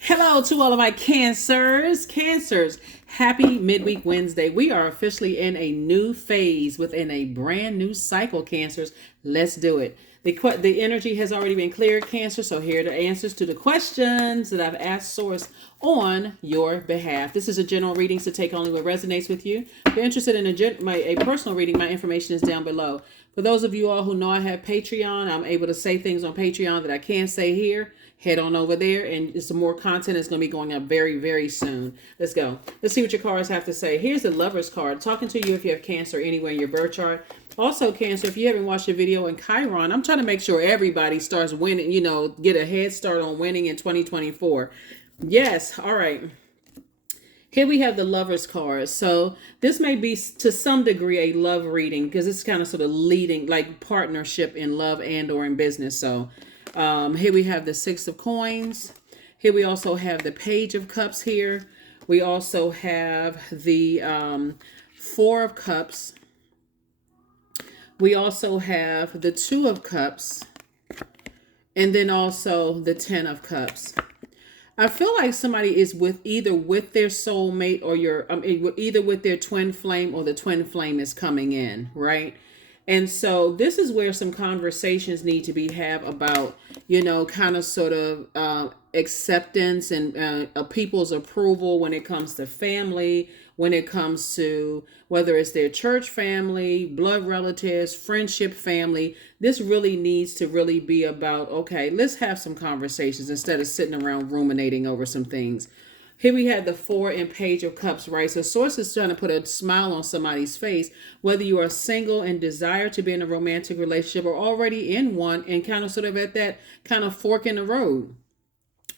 Hello to all of my Cancers. Happy midweek Wednesday. We are officially in a new phase within a brand new cycle, Cancers. Let's do it. The energy has already been cleared, Cancer, so here are the answers to the questions that I've asked Source on your behalf. This is a general reading, so take only what resonates with you. If you're interested in a personal reading, my information is down below. For those of you all who know I have Patreon, I'm able to say things on Patreon that I can't say here. Head on over there, and some more content is going to be going up very, very soon. Let's go. Let's see what your cards have to say. Here's the Lover's card, talking to you if you have Cancer anywhere in your birth chart. Also, Cancer, if you haven't watched a video in Chiron, I'm trying to make sure everybody starts winning, get a head start on winning in 2024. Yes, all right. Here we have the Lover's card. So this may be to some degree a love reading because it's kind of sort of leading like partnership in love and or in business. So here we have the Six of Coins. Here we also have the Page of Cups here. We also have the Four of Cups. We also have the Two of Cups. And then also the Ten of Cups. I feel like somebody is either with their soulmate or either with their twin flame or the twin flame is coming in, right? And so this is where some conversations need to be had about, kind of sort of acceptance and people's approval when it comes to family, when it comes to whether it's their church family, blood relatives, friendship family. This really needs to really be about, okay, let's have some conversations instead of sitting around ruminating over some things. Here we had the Four and Page of Cups, right? So Source is trying to put a smile on somebody's face, whether you are single and desire to be in a romantic relationship or already in one and kind of sort of at that kind of fork in the road.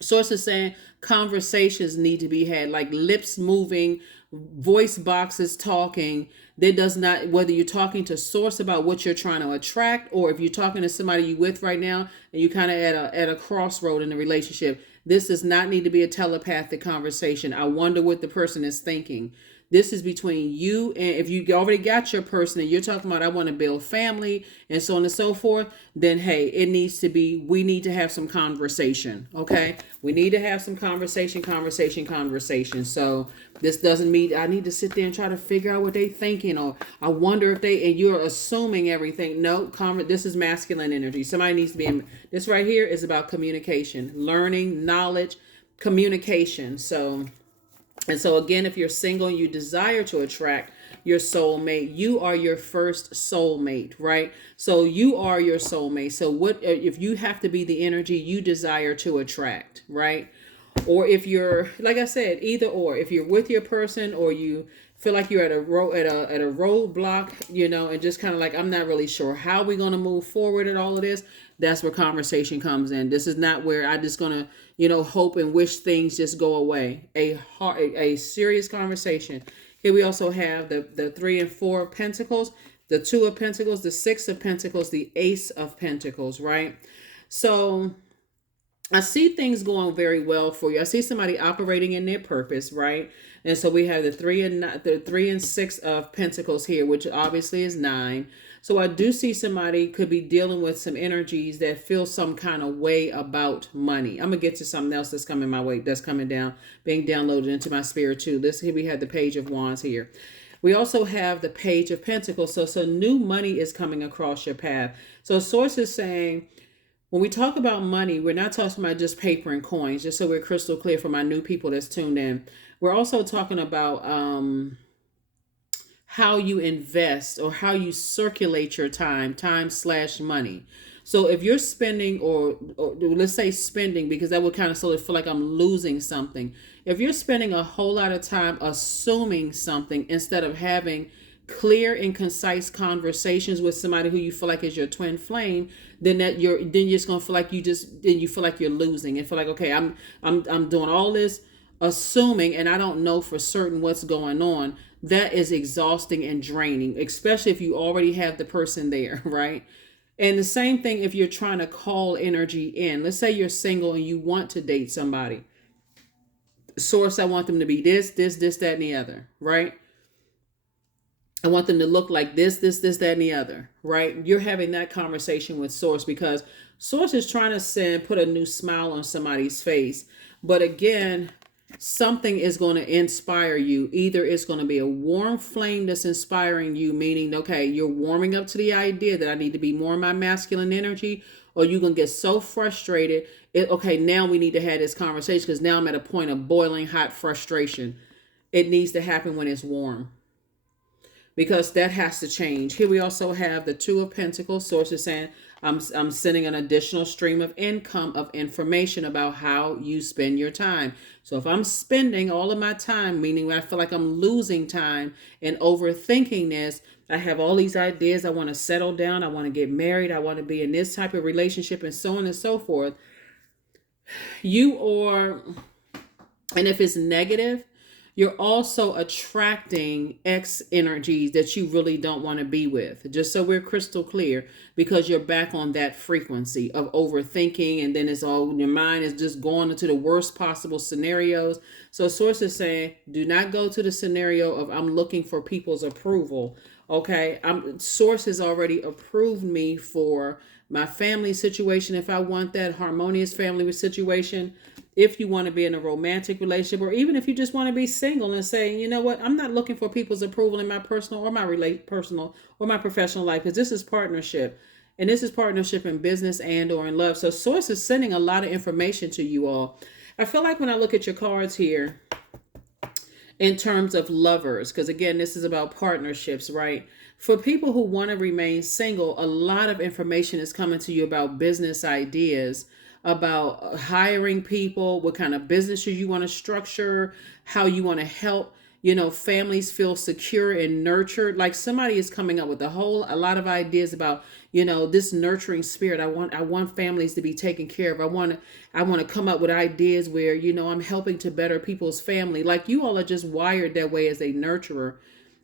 Source is saying conversations need to be had, like lips moving, voice boxes talking. That does not, whether you're talking to Source about what you're trying to attract, or if you're talking to somebody you with right now and you kind of at a crossroad in the relationship, this does not need to be a telepathic conversation. I wonder what the person is thinking. This is between you, and if you already got your person and you're talking about I want to build family and so on and so forth, then hey, we need to have some conversation. Okay. We need to have some conversation. So this doesn't mean I need to sit there and try to figure out what they thinking, or I wonder if and you're assuming everything. No, this is masculine energy. Somebody needs to be this right here is about communication, learning, knowledge, communication. So again, if you're single and you desire to attract your soulmate, you are your first soulmate, right? So you are your soulmate. So what if you have to be the energy you desire to attract, right? Or if you're, like I said, either or, if you're with your person or you feel like you're at a roadblock, and just kind of like, I'm not really sure how we're going to move forward in all of this. That's where conversation comes in. This is not where I just going to, hope and wish things just go away. A serious conversation. Here we also have the 3 and 4 of Pentacles, the 2 of Pentacles, the 6 of Pentacles, the Ace of Pentacles, right? So I see things going very well for you. I see somebody operating in their purpose, right? And so we have the 3 and 6 of Pentacles here, which obviously is 9. So I do see somebody could be dealing with some energies that feel some kind of way about money. I'm gonna get to something else that's coming my way, that's coming down, being downloaded into my spirit too. Here we have the Page of Wands here. We also have the Page of Pentacles. So new money is coming across your path. So Source is saying, when we talk about money, we're not talking about just paper and coins, just so we're crystal clear for my new people that's tuned in. We're also talking about how you invest or how you circulate your time/money. So if you're spending or let's say spending, because that would kind of sort of feel like I'm losing something. If you're spending a whole lot of time assuming something instead of having clear and concise conversations with somebody who you feel like is your twin flame, then you're just gonna feel like you feel like you're losing and feel like, okay, I'm doing all this assuming and I don't know for certain what's going on. That is exhausting and draining, especially if you already have the person there, right? And the same thing if you're trying to call energy in. Let's say you're single and you want to date somebody. Source, I want them to be this, that, and the other, right? I want them to look like this, that, and the other, right? You're having that conversation with Source because Source is trying to put a new smile on somebody's face. But again, something is going to inspire you. Either it's going to be a warm flame that's inspiring you, meaning, okay, you're warming up to the idea that I need to be more in my masculine energy, or you're going to get so frustrated. Okay, now we need to have this conversation because now I'm at a point of boiling hot frustration. It needs to happen when it's warm, because that has to change. Here we also have the Two of Pentacles. Sources saying, I'm sending an additional stream of income of information about how you spend your time. So if I'm spending all of my time, meaning I feel like I'm losing time and overthinking this, I have all these ideas. I want to settle down. I want to get married. I want to be in this type of relationship and so on and so forth. And if it's negative, you're also attracting X energies that you really don't want to be with. Just so we're crystal clear, because you're back on that frequency of overthinking, and then it's all, your mind is just going into the worst possible scenarios. So source is saying, do not go to the scenario of I'm looking for people's approval. Okay, source has already approved me for my family situation. If I want that harmonious family situation, if you want to be in a romantic relationship, or even if you just want to be single and say, you know what, I'm not looking for people's approval in my personal or my professional life, because this is partnership, and this is partnership in business and or in love. So source is sending a lot of information to you all. I feel like when I look at your cards here in terms of lovers, because again, this is about partnerships, right? For people who want to remain single, a lot of information is coming to you about business ideas, about hiring people, what kind of businesses you want to structure, how you want to help, families feel secure and nurtured. Like somebody is coming up with a lot of ideas about, this nurturing spirit. I want families to be taken care of. I want to come up with ideas where, I'm helping to better people's family. Like you all are just wired that way as a nurturers,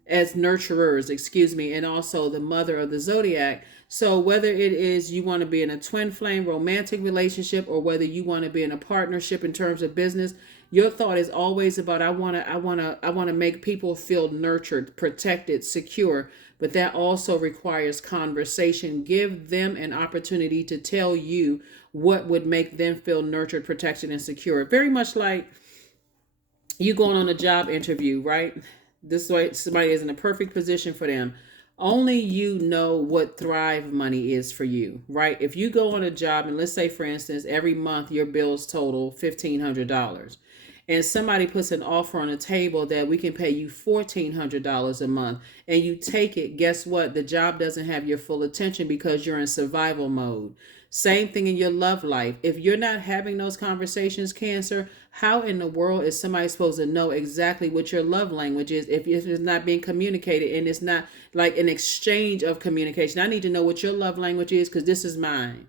and also the mother of the Zodiac. So whether it is you want to be in a twin flame romantic relationship, or whether you want to be in a partnership in terms of business, your thought is always about I want to make people feel nurtured, protected, secure. But that also requires conversation. Give them an opportunity to tell you what would make them feel nurtured, protected, and secure. Very much like you going on a job interview, right? This way somebody is in a perfect position for them. Only you know what Thrive money is for you, right? If you go on a job and let's say, for instance, every month your bills total $1,500, and somebody puts an offer on the table that we can pay you $1,400 a month, and you take it, guess what? The job doesn't have your full attention because you're in survival mode. Same thing in your love life. If you're not having those conversations, Cancer, how in the world is somebody supposed to know exactly what your love language is if it's not being communicated, and it's not like an exchange of communication? I need to know what your love language is because this is mine.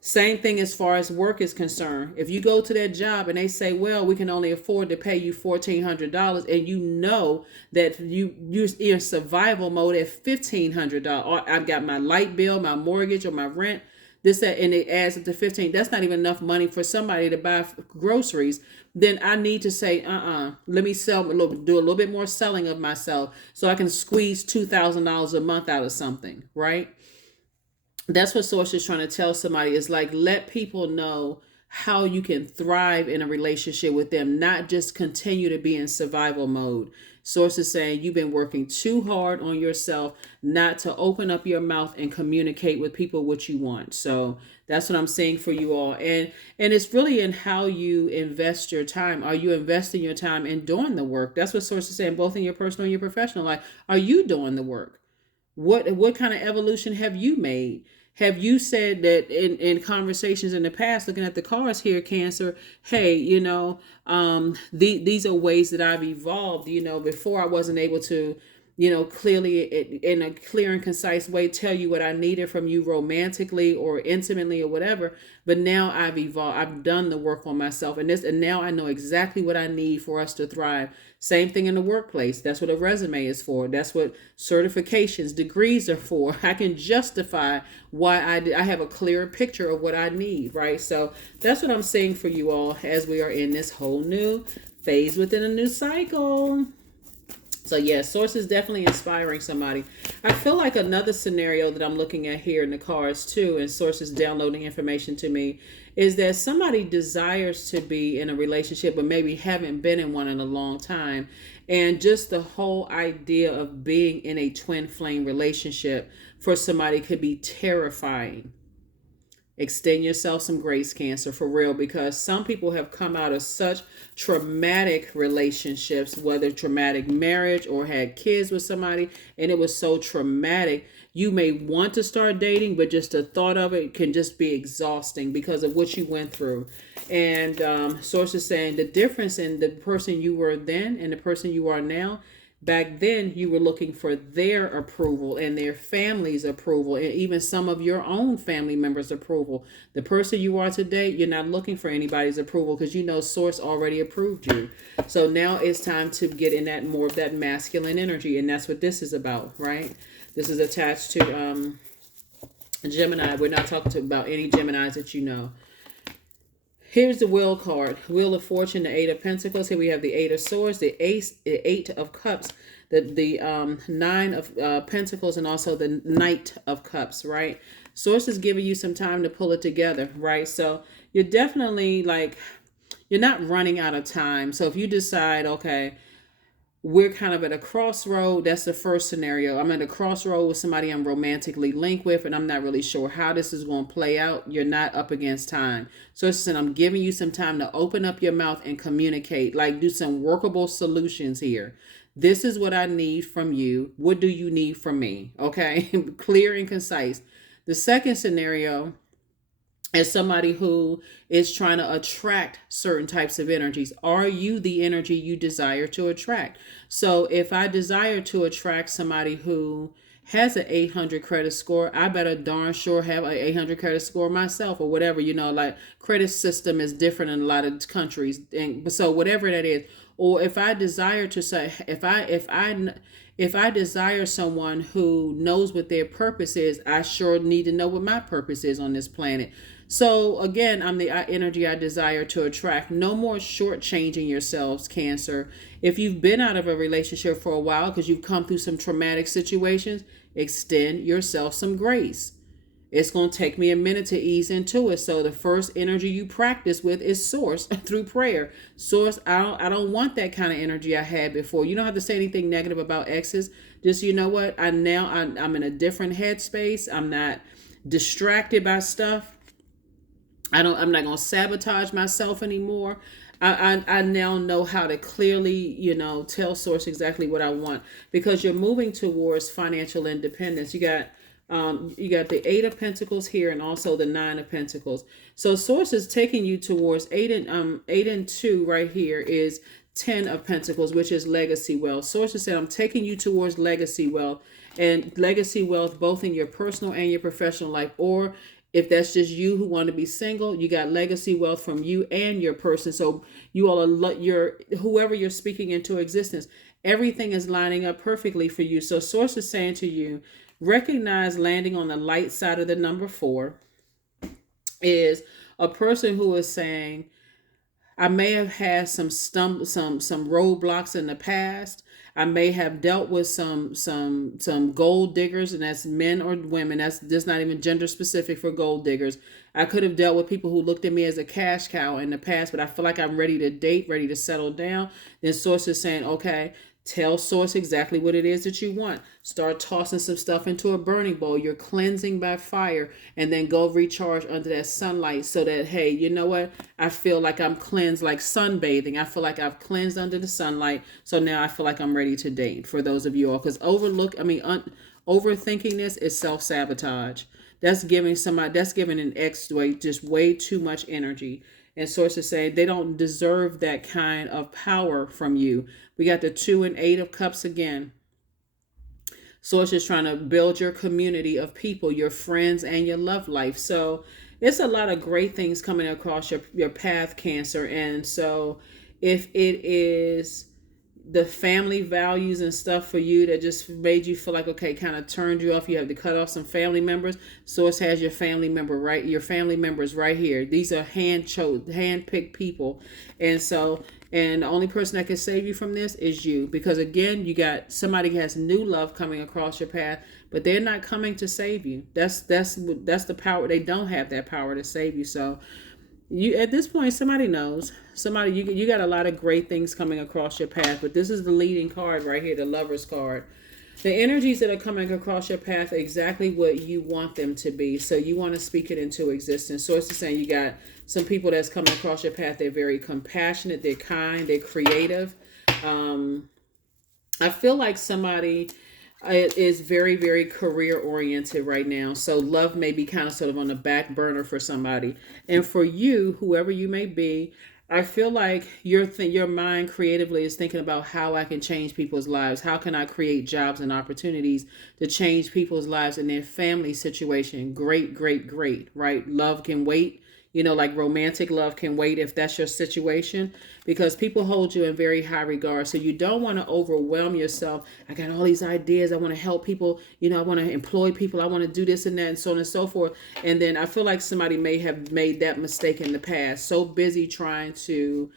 Same thing as far as work is concerned. If you go to that job and they say, well, we can only afford to pay you $1,400, and you know that you're in survival mode at $1,500, or I've got my light bill, my mortgage, or my rent, this, that, and it adds up to 15. That's not even enough money for somebody to buy groceries. Then I need to say, let me do a little bit more selling of myself so I can squeeze $2,000 a month out of something, right? That's what Source is trying to tell somebody, is like, let people know how you can thrive in a relationship with them, not just continue to be in survival mode. Source is saying you've been working too hard on yourself not to open up your mouth and communicate with people what you want. So that's what I'm saying for you all. And it's really in how you invest your time. Are you investing your time in doing the work? That's what Source is saying, both in your personal and your professional life. Are you doing the work? What kind of evolution have you made? Have you said that in conversations in the past, looking at the cards here, Cancer, hey, these are ways that I've evolved. Before I wasn't able to, clearly in a clear and concise way, tell you what I needed from you romantically or intimately or whatever. But now I've evolved. I've done the work on myself, and now I know exactly what I need for us to thrive. Same thing in the workplace. That's what a resume is for. That's what certifications, degrees are for. I can justify why I have a clearer picture of what I need, right? So that's what I'm saying for you all as we are in this whole new phase within a new cycle. So yeah, Source is definitely inspiring somebody. I feel like another scenario that I'm looking at here in the cards too, and Source is downloading information to me, is that somebody desires to be in a relationship, but maybe haven't been in one in a long time. And just the whole idea of being in a twin flame relationship for somebody could be terrifying. Extend yourself some grace, Cancer, for real, because some people have come out of such traumatic relationships, whether traumatic marriage or had kids with somebody, and it was so traumatic. You may want to start dating, but just the thought of it can just be exhausting because of what you went through. And Source is saying the difference in the person you were then and the person you are now. Back then, you were looking for their approval and their family's approval, and even some of your own family members' approval. The person you are today, you're not looking for anybody's approval because you know Source already approved you. So now it's time to get in that more of that masculine energy, and that's what this is about, right? This is attached to Gemini. We're not talking about any Geminis that you know. Here's the Wheel card. Wheel of Fortune, the Eight of Pentacles. Here we have the Eight of Swords, the Eight of Cups, the Nine of Pentacles, and also the Knight of Cups, right? Source is giving you some time to pull it together, right? So you're definitely you're not running out of time. So if you decide, okay, we're kind of at a crossroad. That's the first scenario. I'm at a crossroad with somebody I'm romantically linked with, and I'm not really sure how this is going to play out. You're not up against time. So it's I'm giving you some time to open up your mouth and communicate, do some workable solutions here. This is what I need from you. What do you need from me? Okay, clear and concise. The second scenario, as somebody who is trying to attract certain types of energies. Are you the energy you desire to attract? So if I desire to attract somebody who has an 800 credit score, I better darn sure have an 800 credit score myself, or whatever, credit system is different in a lot of countries. And so whatever that is, or if I desire to say, if I desire someone who knows what their purpose is, I sure need to know what my purpose is on this planet. So again, I'm the energy I desire to attract. No more shortchanging yourselves, Cancer. If you've been out of a relationship for a while because you've come through some traumatic situations, extend yourself some grace. It's going to take me a minute to ease into it. So the first energy you practice with is Source through prayer. Source, I don't want that kind of energy I had before. You don't have to say anything negative about exes. Just, you know what? I'm in a different headspace. I'm not distracted by stuff. I'm not going to sabotage myself anymore. I now know how to clearly, tell Source exactly what I want, because you're moving towards financial independence. You got the Eight of Pentacles here, and also the Nine of Pentacles. So Source is taking you towards 8 and 2 right here is 10 of Pentacles, which is legacy wealth. Source has said, I'm taking you towards legacy wealth, and legacy wealth both in your personal and your professional life. Or if that's just you who want to be single, you got legacy wealth from you and your person. So you all are whoever you're speaking into existence. Everything is lining up perfectly for you. So Source is saying to you, recognize landing on the light side of the number 4 is a person who is saying, I may have had some roadblocks in the past. I may have dealt with some gold diggers, and that's men or women. That's just not even gender specific for gold diggers. I could have dealt with people who looked at me as a cash cow in the past, but I feel like I'm ready to date, ready to settle down. Then Source is saying, okay, tell Source exactly what it is that you want. Start tossing some stuff into a burning bowl. You're cleansing by fire, and then go recharge under that sunlight so that, hey, you know what? I feel like I'm cleansed, like sunbathing. I feel like I've cleansed under the sunlight. So now I feel like I'm ready to date, for those of you all. Because overthinking this is self-sabotage. That's giving an ex way too much energy. And Source is saying they don't deserve that kind of power from you. We got the 2 and 8 of Cups again. Source is trying to build your community of people, your friends, and your love life. So it's a lot of great things coming across your path, Cancer. And so if it is the family values and stuff for you that just made you feel like, okay, kind of turned you off, you have to cut off some family members, Source has your family members right here. These are hand-picked people. And the only person that can save you from this is you, because again, you got somebody who has new love coming across your path, but they're not coming to save you. That's the power. They don't have that power to save you. So You at this point, somebody knows. Somebody you got a lot of great things coming across your path, but this is the leading card right here, the Lover's card. The energies that are coming across your path are exactly what you want them to be. So you want to speak it into existence. So it's saying you got some people that's coming across your path. They're very compassionate. They're kind. They're creative. I feel like somebody is very, very career oriented right now. So love may be kind of sort of on the back burner for somebody. And for you, whoever you may be, I feel like your mind creatively is thinking about how I can change people's lives. How can I create jobs and opportunities to change people's lives and their family situation? Great, great, great, right? Love can wait. Like romantic love can wait if that's your situation, because people hold you in very high regard. So you don't want to overwhelm yourself. I got all these ideas. I want to help people. I want to employ people. I want to do this and that and so on and so forth. And then I feel like somebody may have made that mistake in the past. So busy trying to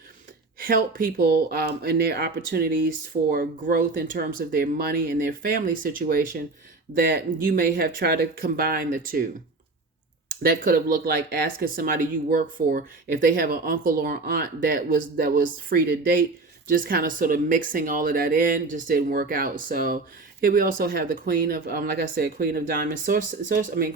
help people in their opportunities for growth in terms of their money and their family situation that you may have tried to combine the two. That could have looked like asking somebody you work for if they have an uncle or an aunt that was free to date. Just kind of sort of mixing all of that in just didn't work out. So here we also have the Queen of like I said, Queen of Diamonds,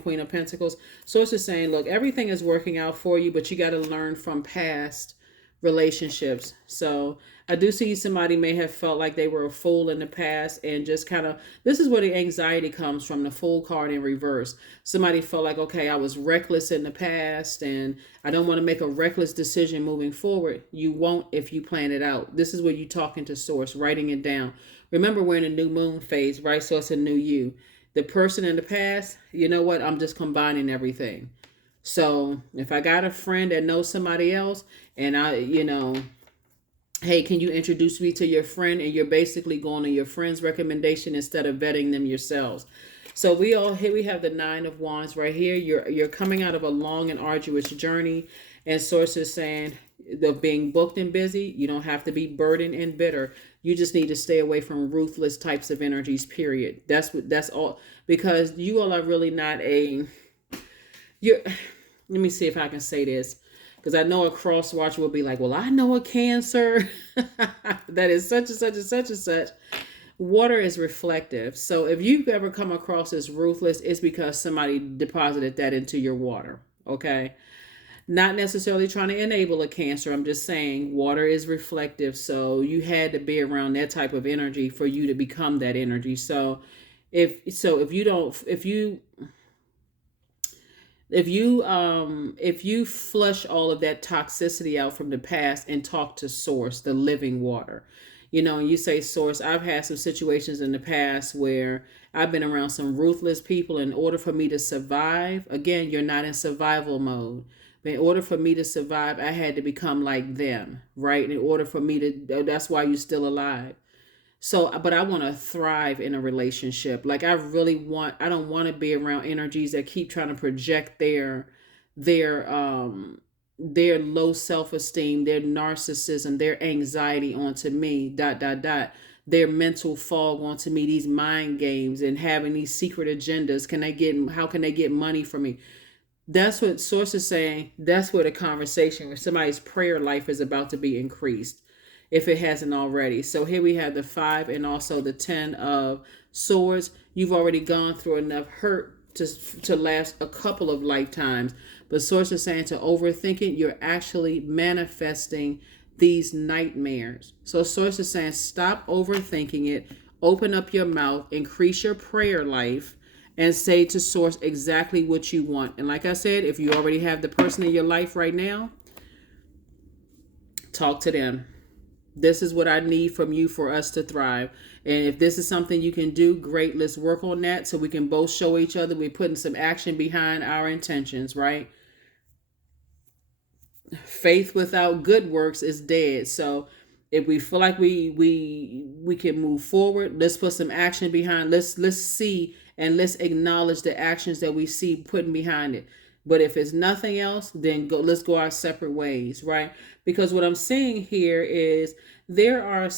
Queen of Pentacles. Source is saying, look, everything is working out for you, but you got to learn from past relationships. So I do see somebody may have felt like they were a fool in the past, and just kind of, this is where the anxiety comes from, the Fool card in reverse. Somebody felt like, okay, I was reckless in the past and I don't want to make a reckless decision moving forward. You won't if you plan it out. This is where you talking to source, writing it down. Remember, we're in a new moon phase, right? So it's a new you. The person in the past, you know what? I'm just combining everything. So if I got a friend that knows somebody else, and hey, can you introduce me to your friend? And you're basically going on your friend's recommendation instead of vetting them yourselves. So here we have the Nine of Wands right here. You're coming out of a long and arduous journey, and source is saying of being booked and busy. You don't have to be burdened and bitter. You just need to stay away from ruthless types of energies. Period. That's all, because you all are really not a. You're. Let me see if I can say this, because I know a cross watcher will be like, well, I know a Cancer that is such and such and such and such. Water is reflective. So if you've ever come across as ruthless, it's because somebody deposited that into your water. Okay. Not necessarily trying to enable a Cancer. I'm just saying water is reflective. So you had to be around that type of energy for you to become that energy. So if you flush all of that toxicity out from the past and talk to source, the living water, and you say, source, I've had some situations in the past where I've been around some ruthless people. In order for me to survive, again, you're not in survival mode, but in order for me to survive, I had to become like them, right? In order for me to, that's why you're still alive. So, but I want to thrive in a relationship. Like I don't want to be around energies that keep trying to project their their low self-esteem, their narcissism, their anxiety onto me, their mental fog onto me, these mind games and having these secret agendas. How can they get money from me? That's what source is saying. That's where the conversation where somebody's prayer life is about to be increased, if it hasn't already. So here we have the 5 and also the 10 of Swords. You've already gone through enough hurt to last a couple of lifetimes. But Source is saying to overthink it, you're actually manifesting these nightmares. So Source is saying stop overthinking it, open up your mouth, increase your prayer life, and say to Source exactly what you want. And like I said, if you already have the person in your life right now, talk to them. This is what I need from you for us to thrive. And if this is something you can do, great. Let's work on that so we can both show each other we're putting some action behind our intentions, right? Faith without good works is dead. So if we feel like we can move forward, let's put some action behind. Let's see and let's acknowledge the actions that we see putting behind it. But if it's nothing else, then let's go our separate ways, right? Because what I'm seeing here is there are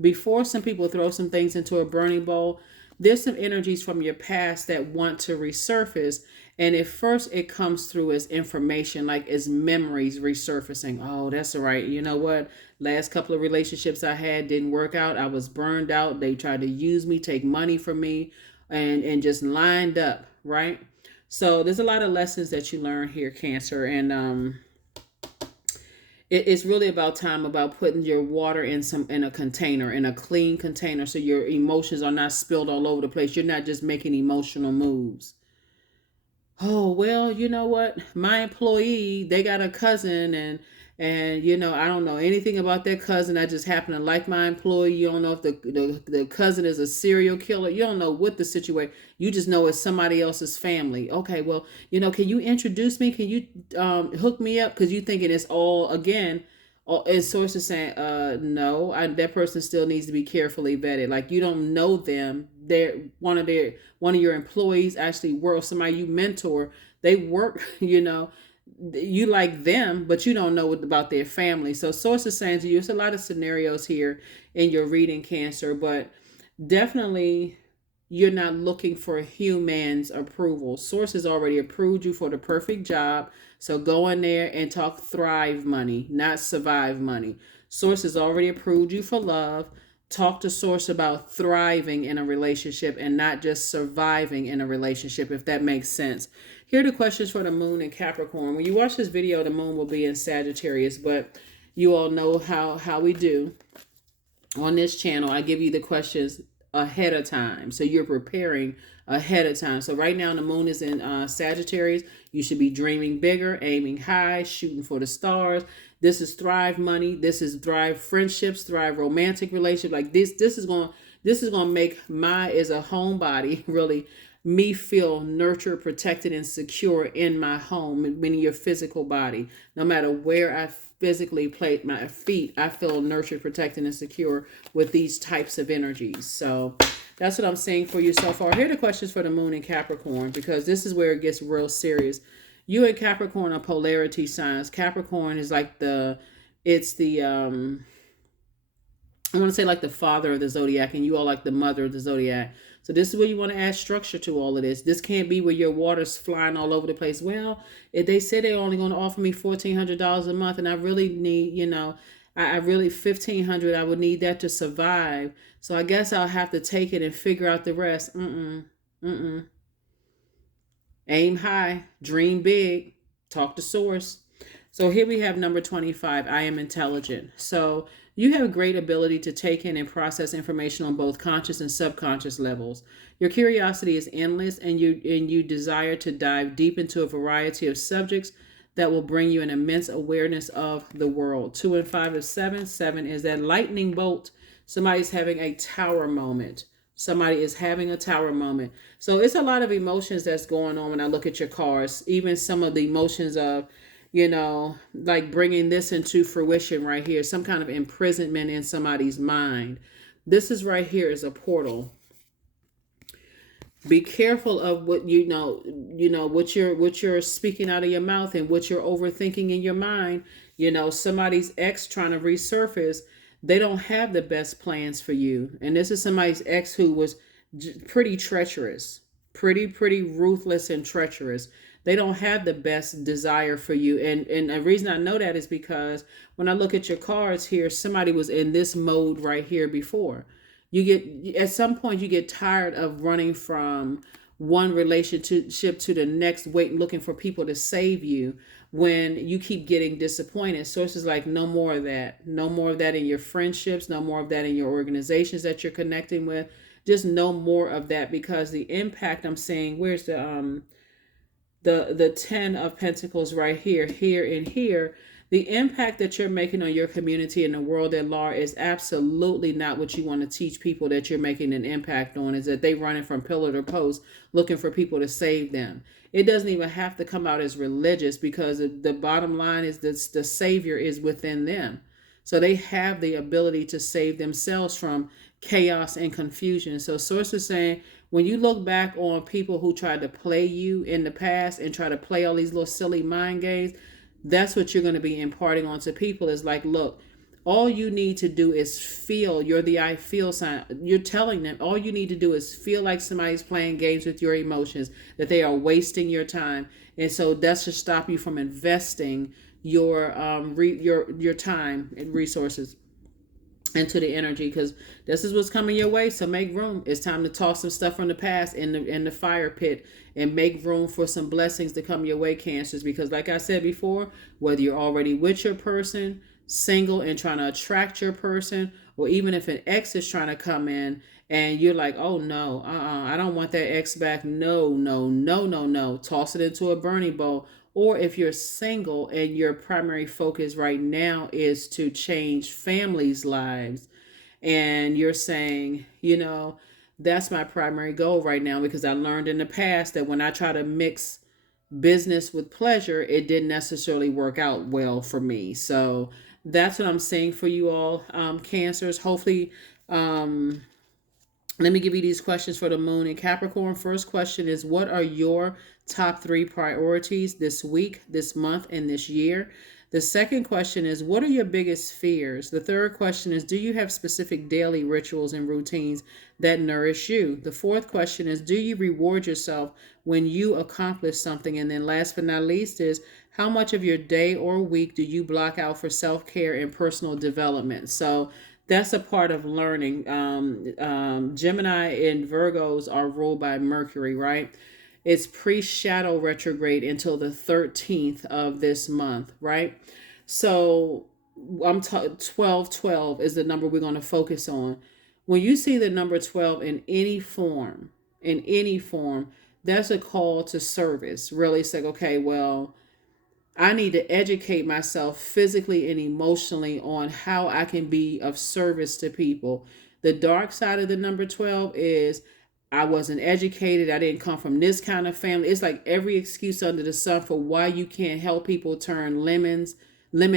before some people throw some things into a burning bowl, there's some energies from your past that want to resurface. And at first it comes through as information, like as memories resurfacing. Oh, that's right. You know what? Last couple of relationships I had didn't work out. I was burned out. They tried to use me, take money from me, and just lined up, right? So there's a lot of lessons that you learn here, Cancer. And it's really about time about putting your water in a container, in a clean container, so your emotions are not spilled all over the place. You're not just making emotional moves. Oh, well, you know what, my employee, they got a cousin, and I don't know anything about their cousin. I just happen to like my employee. You don't know if the cousin is a serial killer. You don't know what the situation. You just know it's somebody else's family. Okay, well, can you introduce me? Can you hook me up? Because you thinking it's all, again, as sources saying, no, that person still needs to be carefully vetted. Like, you don't know them. They're one of your employees actually works, somebody you mentor. They work, you like them, but you don't know about their family. So sources saying to you, it's a lot of scenarios here in your reading, Cancer, but definitely you're not looking for humans' approval. Sources already approved you for the perfect job. So go in there and talk thrive money, not survive money. Sources already approved you for love. Talk to Source about thriving in a relationship and not just surviving in a relationship, if that makes sense. Here are the questions for the moon in Capricorn. When you watch this video, the moon will be in Sagittarius, but you all know how we do on this channel. I give you the questions ahead of time, so you're preparing ahead of time. So right now the moon is in Sagittarius. You should be dreaming bigger, aiming high, shooting for the stars. This is thrive money. This is thrive friendships, thrive romantic relationships. Like this is going to make my, as a homebody, really me feel nurtured, protected, and secure in my home, meaning your physical body. No matter where I physically place my feet, I feel nurtured, protected, and secure with these types of energies. So that's what I'm saying for you so far. Here are the questions for the moon in Capricorn, because this is where it gets real serious. You and Capricorn are polarity signs. Capricorn is like I want to say like the father of the zodiac, and you are like the mother of the zodiac. So this is where you want to add structure to all of this. This can't be where your water's flying all over the place. Well, if they say they're only going to offer me $1,400 a month, and I really need, I really $1,500. I would need that to survive. So I guess I'll have to take it and figure out the rest. Aim high, dream big, talk to Source. So here we have number 25. I am intelligent. So you have a great ability to take in and process information on both conscious and subconscious levels. Your curiosity is endless, and you desire to dive deep into a variety of subjects that will bring you an immense awareness of the world. 2 and 5 is 7. 7 is that lightning bolt. Somebody's having a tower moment. Somebody is having a tower moment. So it's a lot of emotions that's going on when I look at your cards. Even some of the emotions of, like bringing this into fruition right here. Some kind of imprisonment in somebody's mind. This is right here is a portal. Be careful of what what you're speaking out of your mouth and what you're overthinking in your mind. Somebody's ex trying to resurface. They don't have the best plans for you. And this is somebody's ex who was pretty treacherous, pretty ruthless and treacherous. They don't have the best desire for you. And the reason I know that is because when I look at your cards here, somebody was in this mode right here before. At some point you get tired of running from one relationship to the next, waiting, looking for people to save you when you keep getting disappointed. Sources like, no more of that. No more of that in your friendships. No more of that in your organizations that you're connecting with. Just no more of that, because the impact I'm seeing, where's the 10 of Pentacles right here, and here. The impact that you're making on your community and the world at large is absolutely not what you want to teach people that you're making an impact on, is that they running from pillar to post looking for people to save them. It doesn't even have to come out as religious, because the bottom line is that the savior is within them. So they have the ability to save themselves from chaos and confusion. So Source is saying, when you look back on people who tried to play you in the past and try to play all these little silly mind games, that's what you're going to be imparting onto people, is like, look, All you need to do is feel. You're the I feel sign. You're telling them all you need to do is feel like somebody's playing games with your emotions, that they are wasting your time. And so that's to stop you from investing your time and resources into the energy, because this is what's coming your way. So make room. It's time to toss some stuff from the past in the fire pit and make room for some blessings to come your way, Cancers. Because like I said before, whether you're already with your person, single and trying to attract your person, or even if an ex is trying to come in and you're like, oh no, I don't want that ex back. No, no, no, no, no. Toss it into a burning bowl. Or if you're single and your primary focus right now is to change families' lives, and you're saying, that's my primary goal right now, because I learned in the past that when I try to mix business with pleasure, it didn't necessarily work out well for me. So that's what I'm saying for you all, Cancers. Hopefully, let me give you these questions for the moon in Capricorn. First question is, what are your top 3 priorities this week, this month, and this year? The second question is, what are your biggest fears? The third question is, do you have specific daily rituals and routines that nourish you? The fourth question is, do you reward yourself when you accomplish something? And then last but not least is, how much of your day or week do you block out for self-care and personal development? So that's a part of learning. Gemini and Virgos are ruled by Mercury, right? It's pre-shadow retrograde until the 13th of this month, right? So 1212 is the number we're going to focus on. When you see the number 12 in any form, that's a call to service. Really, it's like, okay, well, I need to educate myself physically and emotionally on how I can be of service to people. The dark side of the number 12 is I wasn't educated. I didn't come from this kind of family. It's like every excuse under the sun for why you can't help people turn lemons into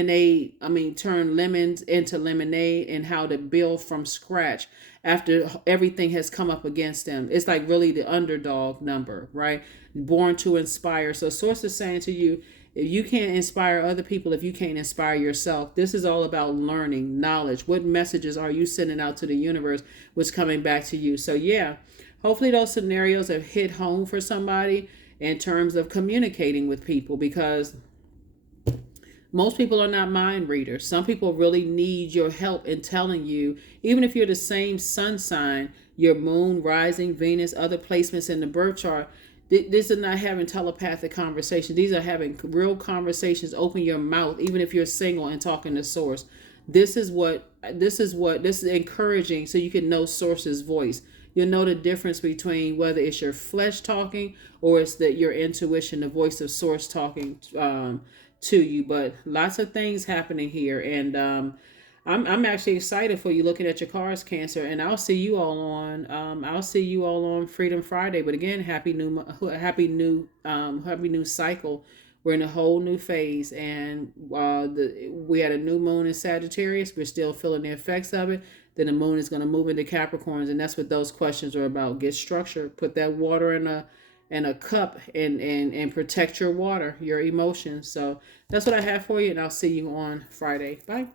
lemonade, and how to build from scratch after everything has come up against them. It's like really the underdog number, right? Born to inspire. So source is saying to you, if you can't inspire other people, if you can't inspire yourself, this is all about learning, knowledge. What messages are you sending out to the universe? What's coming back to you? So yeah, hopefully those scenarios have hit home for somebody in terms of communicating with people, because most people are not mind readers. Some people really need your help in telling you, even if you're the same sun sign, your moon, rising, Venus, other placements in the birth chart, this is not having telepathic conversations. These are having real conversations. Open your mouth, even if you're single, and talking to source. This is encouraging, so you can know source's voice. You'll know the difference between whether it's your flesh talking or it's your intuition, the voice of source talking to you. But lots of things happening here, and I'm actually excited for you looking at your cards, Cancer, and I'll see you all on Freedom Friday. But again, happy new cycle. We're in a whole new phase, and we had a new moon in Sagittarius. We're still feeling the effects of it. Then the moon is going to move into Capricorns, and that's what those questions are about. Get structure. Put that water in a cup, and protect your water, your emotions. So that's what I have for you, and I'll see you on Friday. Bye.